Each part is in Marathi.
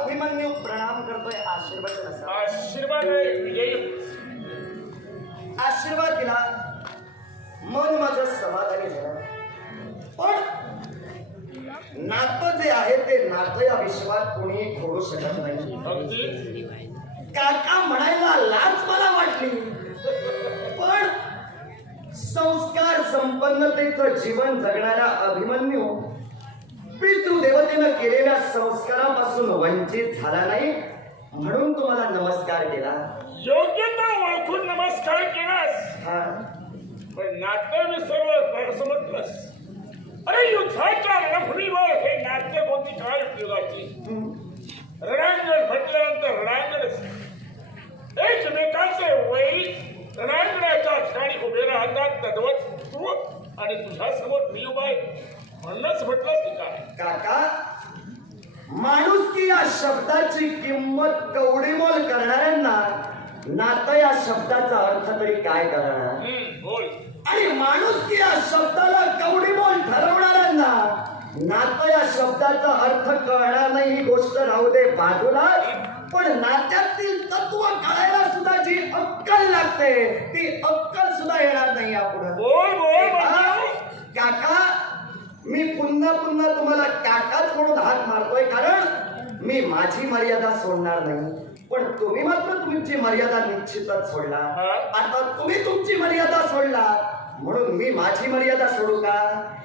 अभिमन्यू प्रणाम करतोय. आशीर्वाद आशीर्वाद आशीर्वाद दिला. मन माझं समाधानी झालं. पण नातं जे आहे ते नातं या विश्वात कोणी खोडू शकत नाही. काका म्हणायला लाज मला वाटली. पण संस्कार संपन्नतेचं जीवन जगणारा अभिमन्यू पितृदेवतेनं केलेल्या संस्कारापासून वंचित झाला नाही. म्हणून तुम्हाला नमस्कार केला. योग्यता ओळखून नमस्कार केलास. हा. पण नाट्य विसरलं समजलंस अरे युद्धाच्या रणभूमीवर हे नाट्य कोणती काय उपयोगाची? रणांगण म्हटल्यानंतर रणांगणच एकमेकाचे वैरी रणांगणाच्या ठिकाणी उभे राहतात तद्वत तू आणि तुझ्या समोर मी उभा आहे. म्हणूनच म्हटलंस की? काय काका माणुसकी या शब्दाची किंमत कवडीमोल करणाऱ्यांना नातं या शब्दाचा अर्थ तरी काय करणार? हम्म, बोल. आणि माणुसकी या शब्दाला कवडीमोल ठरवणाऱ्यांना नातं या शब्दाचा अर्थ कळणार नाही ही गोष्ट राहू दे बाजूला पण नात्यातील तत्व कळायला सुद्धा जी अक्कल लागते ती अक्कल सुद्धा येणार नाही यापुढे. बोल. काका मी पुन्हा पुन्हा तुम्हाला काकाच म्हणून हात मारतोय कारण मी माझी मर्यादा सोडणार नाही. पण तुम्ही मात्र तुमची मर्यादा निश्चितच सोडला? आता तुम्ही तुमची मर्यादा सोडला. म्हणून मी माझी मर्यादा सोडू का?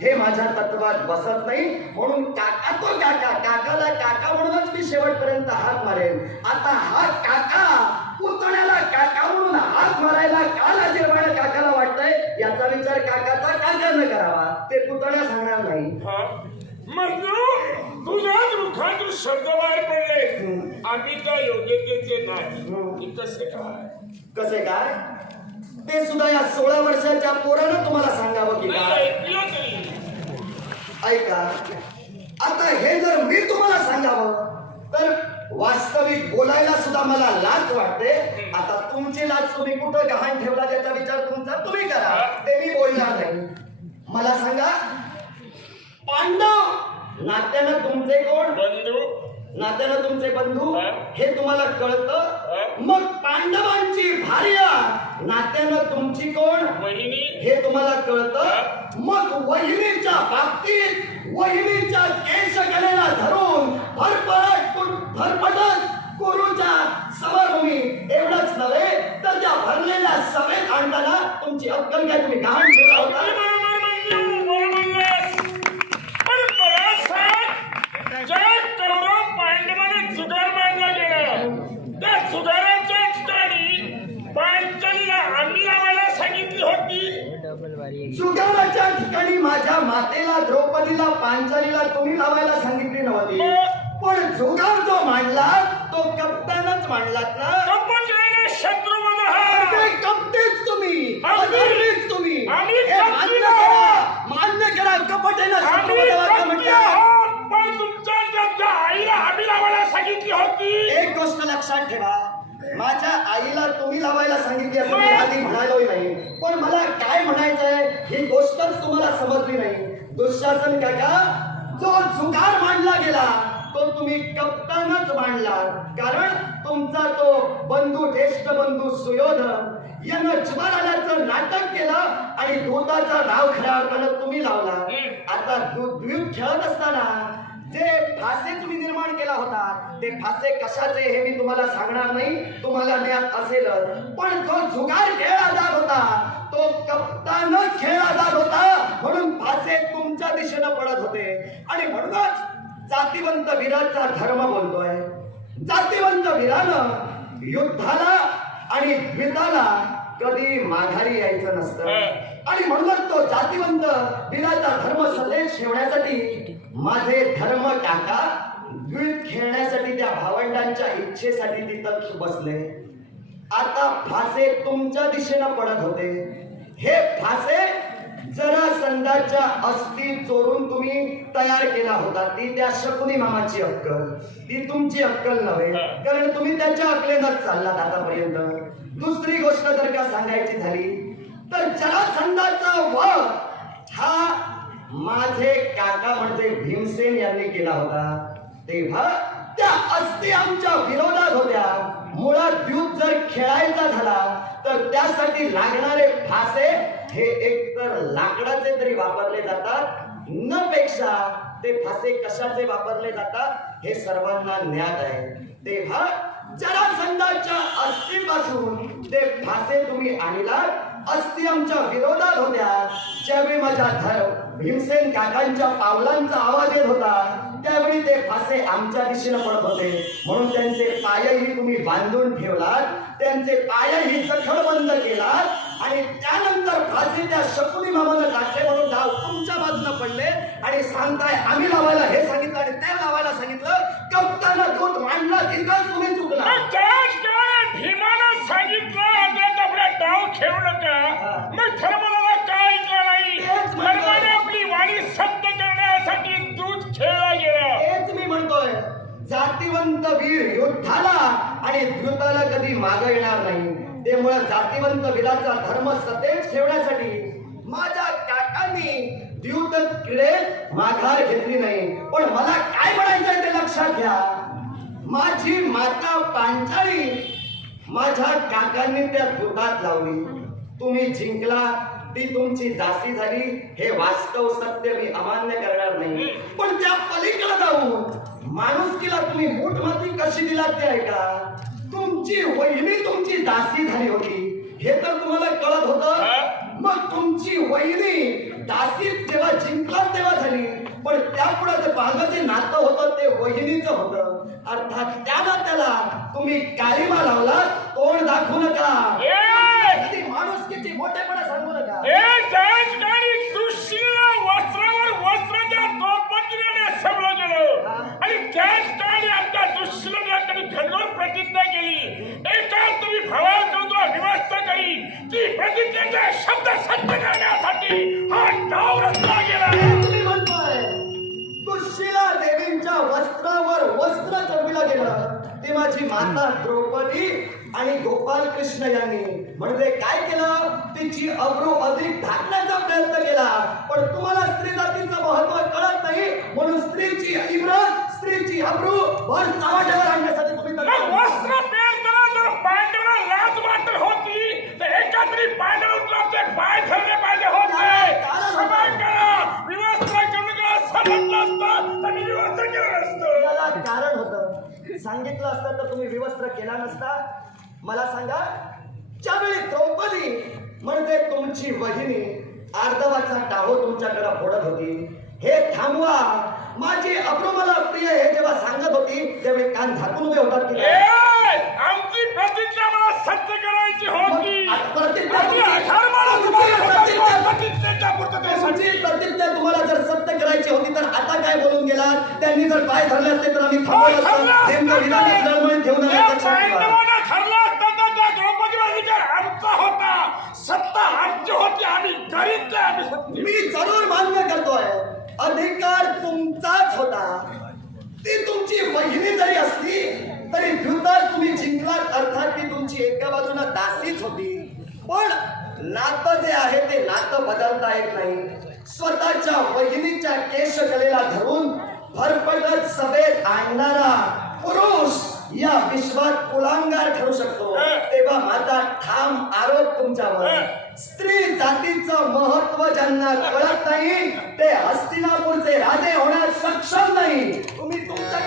हे माझ्या तत्वात बसत नाही. म्हणून काका तो काका काकाला काका म्हणूनच मी शेवटपर्यंत हात मारेन. आता हा काका पुतण्याला काका म्हणून हात मारायला का लाजीरवाण्या काकाला वाटतंय? याचा विचार काकाचा काकानं करावा. ते पुतण्या सांगणार नाही. हा? तुझ्याच मुखातून शब्द बाहेर पडले. आम्ही त्या योग्यतेचे नाही. कसे काय? कसे काय? ते सुद्धा या सोळा वर्षाच्या पोरानं तुम्हाला सांगावं की नाही काय? ऐकलं तरी. ऐका. आता हे जर मी तुम्हाला सांगावं तर वास्तविक बोलायला सुद्धा मला लाज वाटते. आता तुमची लाज तुम्ही कुठं गहाण ठेवला त्याचा विचार तुमचा तुम्ही करा. ते मी बोलणार नाही. मला सांगा. पांडव नात्यानं तुमचे कोण? बंधू. नात्यानं तुमचे बंधू? हा? तुम्हाला? कळतं? मग पांडवांची भार्या नात्यानं तुमची कोण? वहिनी. हे तुम्हाला कळतं? मग वहिनीच्या बाबतीत वहिनीच्या केश गळेला धरून भरपट भरपटत कुरुच्या समरभूमी एवढंच नव्हे तर त्या भरलेल्या सभेत आणताना तुमची अक्कल काय? तुम्ही गहाण ठेवला होता अगदी बरोबर मंजू, बरोबर बोललास. पण मला सांग, ज्या कौरव पांडवाने जुगार मांडला गेला त्या जुगाराच्या ठिकाणी पांचालीला आम्ही लावायला सांगितली होती सुगाराच्या ठिकाणी माझ्या मातेला द्रौपदीला पांचालीला तुम्ही लावायला सांगितली नव्हती पण जुगार जो मांडला तो कप्तानच मांडलात ना कपटलेले शत्रू ते कपटेच तुम्ही आम्ही- अधर्मीच तुम्ही आम्ही हे मान्य कपटी करा आहोत. मान्य करा कपट आहे ना आम्ही शत्रुपदाला का कपटी म्हटलं आहोत, पण तुमच्या त्यांच्या आईला एक गोष्ट लक्षात ठेवा. माझ्या आईला तुम्ही लावायला सांगितली असं मी? आधी म्हणालोय नाही. पण मला काय म्हणायचंय ही गोष्टच तुम्हाला समजली नाही. दुःशासन काका जो जुगार मांडला गेला तो तुम्ही कप्तानच मांडला कारण तुमचा तो बंधू ज्येष्ठ बंधू सुयोधन यानं ज्वार आल्याचं नाटक केलं आणि दूधाचा राव खऱ्या अर्थानं तुम्ही लावला. आता दूध खेळत असताना जे फासे तुम्ही निर्माण केला होता ते फासे कशाचे हे मी तुम्हाला सांगणार नाही तुम्हाला ज्ञात असेलच. पण जो जुगार खेळला जात होता तो कप्तानच खेळला जात होता म्हणून फासे तुमच्या दिशेनं पडत होते. आणि म्हणूनच जातिवंत वीराचा धर्म बोलतोय. जातिवंत वीरानं युद्धाला आणि द्विताला कधी माघारी यायचं नसतं. आणि म्हणूनच तो जातिवंत वीराचा धर्म सल्लेश ठेवण्यासाठी माझे धर्म काका द्वित खेळण्यासाठी त्या भावंडांच्या इच्छेसाठी तिथं बसले. आता फासे तुमच्या दिशेनं पडत होते. हे फासे जरा संदाच्या अस्थी चोरून तुम्ही तयार केला होता. ती त्या शकुनी मामाची अक्कल. ती तुमची अक्कल नव्हे. कारण तुम्ही त्याच्या अक्कलेनच चाललात आतापर्यंत. दुसरी गोष्ट जर का सांगायची झाली तर जरासंधाचा वध हा माझे काका काका म्हणजे भीमसेन यांनी केला होता. तेव्हा त्या अस्थी आमच्या विरोधात होत्या. मुळात युद्ध जर खेळायचा झाला तर त्यासाठी लागणारे फासे हे एकतर लाकडाचे तरी वापरले जातात. न पेक्षा ते फासे कशाचे वापरले जातात हे सर्वांना ज्ञात आहे. तेव्हा जरासंधाच्या अस्थिपासून ते फासे तुम्ही आणलात अस्थि आमच्या विरोधात होत्या. ज्यावेळी माझ्या धर भीमसेन काकांच्या पावलांचा आवाज येत होता त्यावेळी ते फासे आमच्या दिशेनं पडत होते म्हणून त्यांचे पायही तुम्ही बांधून ठेवलात त्यांचे पायही जखडबंद केलात आणि त्यानंतर फासे त्या शकुनी मामानं टाकले म्हणून डाव तुमच्या बाजूनं पडले. आणि सांगताय आम्ही लावायला हे सांगितलं आणि त्या लावायला सांगितलं कप्तानं दूध मांडला तिथंच तुम्ही चुकला. सांगितलं डाव खेळू नका मग धर्माला जातीवंत वीर योद्धाला आणि द्युताला कधी माग येणार नाही. त्यामुळे जातीवंत वीराचा धर्म सतेज ठेवण्यासाठी माझ्या काकांनी द्युत किडे माघार घेतली नाही. पण मला काय म्हणायचंय ते लक्षात घ्या. माझी माता पांचाळी माझ्या काकांनी त्या दुधात लावली. तुम्ही जिंकला ती तुमची दासी झाली. हे वास्तव सत्य मी अमान्य करणार नाही. पण त्या पलीकडे जाऊन माणुसकीला तुम्ही मूठमती कशी दिलात ते ऐका. तुमची वहिनी तुमची दासी झाली होती. हे तर तुम्हाला कळत होतं. मग तुमची वहिनी दासी जेव्हा जिंकला तेव्हा झाली. पण त्यापुढे जे मागं नातं होतं ते वहिनीचं होतं. अर्थात त्यानं त्याला तुम्ही काळीमा लावला तोंड दाखवू नका ए! कधी माणुसकीची मोठेपणा सांगू नका ए त्याच काळी दुसऱ्या वस्त्रावर वस्त्राच्या द्रौपदीने नेसवलं गेलं आणि त्याच काळी आपल्या दुसऱ्याकडे घडून प्रतिज्ञा केली एका तुम्ही भावाकडून तुला विवस्थ करी ती प्रतिज्ञेचे शब्द सत्य करण्यासाठी हा डाव रचला गेला मी म्हणतोय देवींच्या वस्त्रावर वस्त्र चढविलं गेलं. ते माझी माता द्रौपदी आणि गोपाल कृष्ण यांनी. म्हणजे काय केलं? तिची अब्रू अधिक ढाकण्याचा प्रयत्न केला. पण तुम्हाला स्त्री जातीचं महत्त्व कळत नाही म्हणून स्त्रीची इब्रत स्त्रीची अब्रू वर चव्हाट्यावर आणण्यासाठी तुम्ही वस्त्र पांढरा लाज वाटत होती. तर एका तरी पांढरा उतरवते पाय धरले पाहिजे होते. क्षमा करा. विवस्त्र करू नका असं म्हटलं असतं. तर मी विवस्त्र केलं नसतं. याला कारण होतं. सांगितलं असतं तर तुम्ही विवस्त्र केला नसता. मला सांगा ज्यावेळी द्रौपदी म्हणजे तुमची वहिनी अर्धवाचा टाहो तुमच्याकडे फोडत होती हे थांबवा. माझी अब्रू मला प्रिय हे जेव्हा सांगत होती त्यावेळी कान झाकून उभे होतात जर पाय धरले असते तर आम्ही नेमकं लढवळीत ठेवून सत्ता आमची होती आम्ही गरीब मी जरूर मान्य करतोय. अधिकार तुमचाच होता. ती तुमची वहिनी जरी असली तरी युद्धात तुम्ही जिंकलात अर्थात ती तुमची एका बाजूला दासीच होती. पण नातं जे आहे ते नातं बदलता येत नाही. स्वतःच्या वहिनीच्या केशकलेला धरून भरपटत सभेत आणणारा पुरुष या विश्वात कुलांगार ठरू शकतो. तेव्हा माझा ठाम आरोप तुमच्यावर. स्त्री जातीचं महत्त्व ज्यांना कळत नाही ते हस्तिनापूरचे राजे होण्यास सक्षम नाही. तुम्ही तुमच्या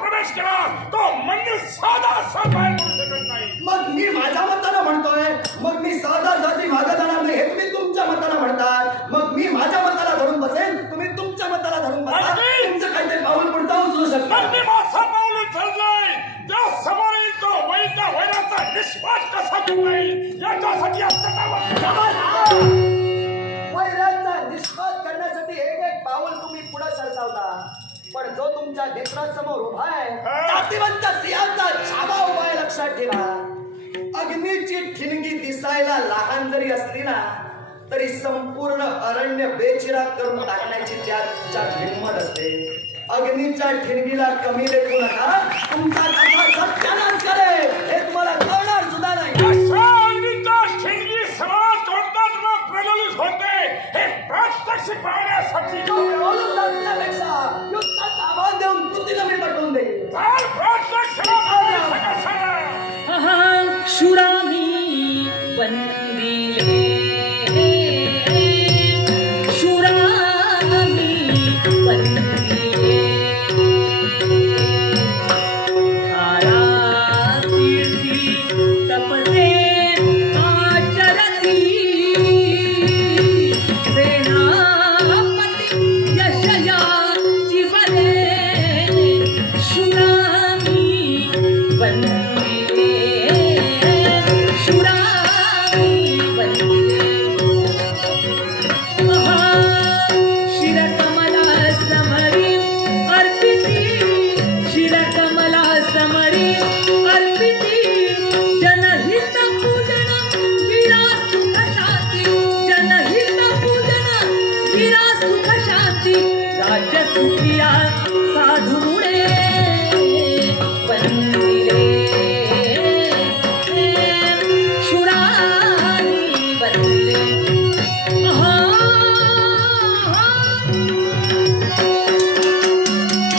प्रवेश केला तो मंजू साधा साधा नेत्रासमोर उभा आहे. जातीवंत सिंहाचा छाबा उभा आहे लक्षात ठेवा. अग्नीची ठिणगी दिसायला लहान जरी असली ना तरी संपूर्ण अरण्य बेचिराग करून टाकण्याची त्याच्या हिंमत असते. अग्नीच्या ठिणगीला कमी लेखू नका.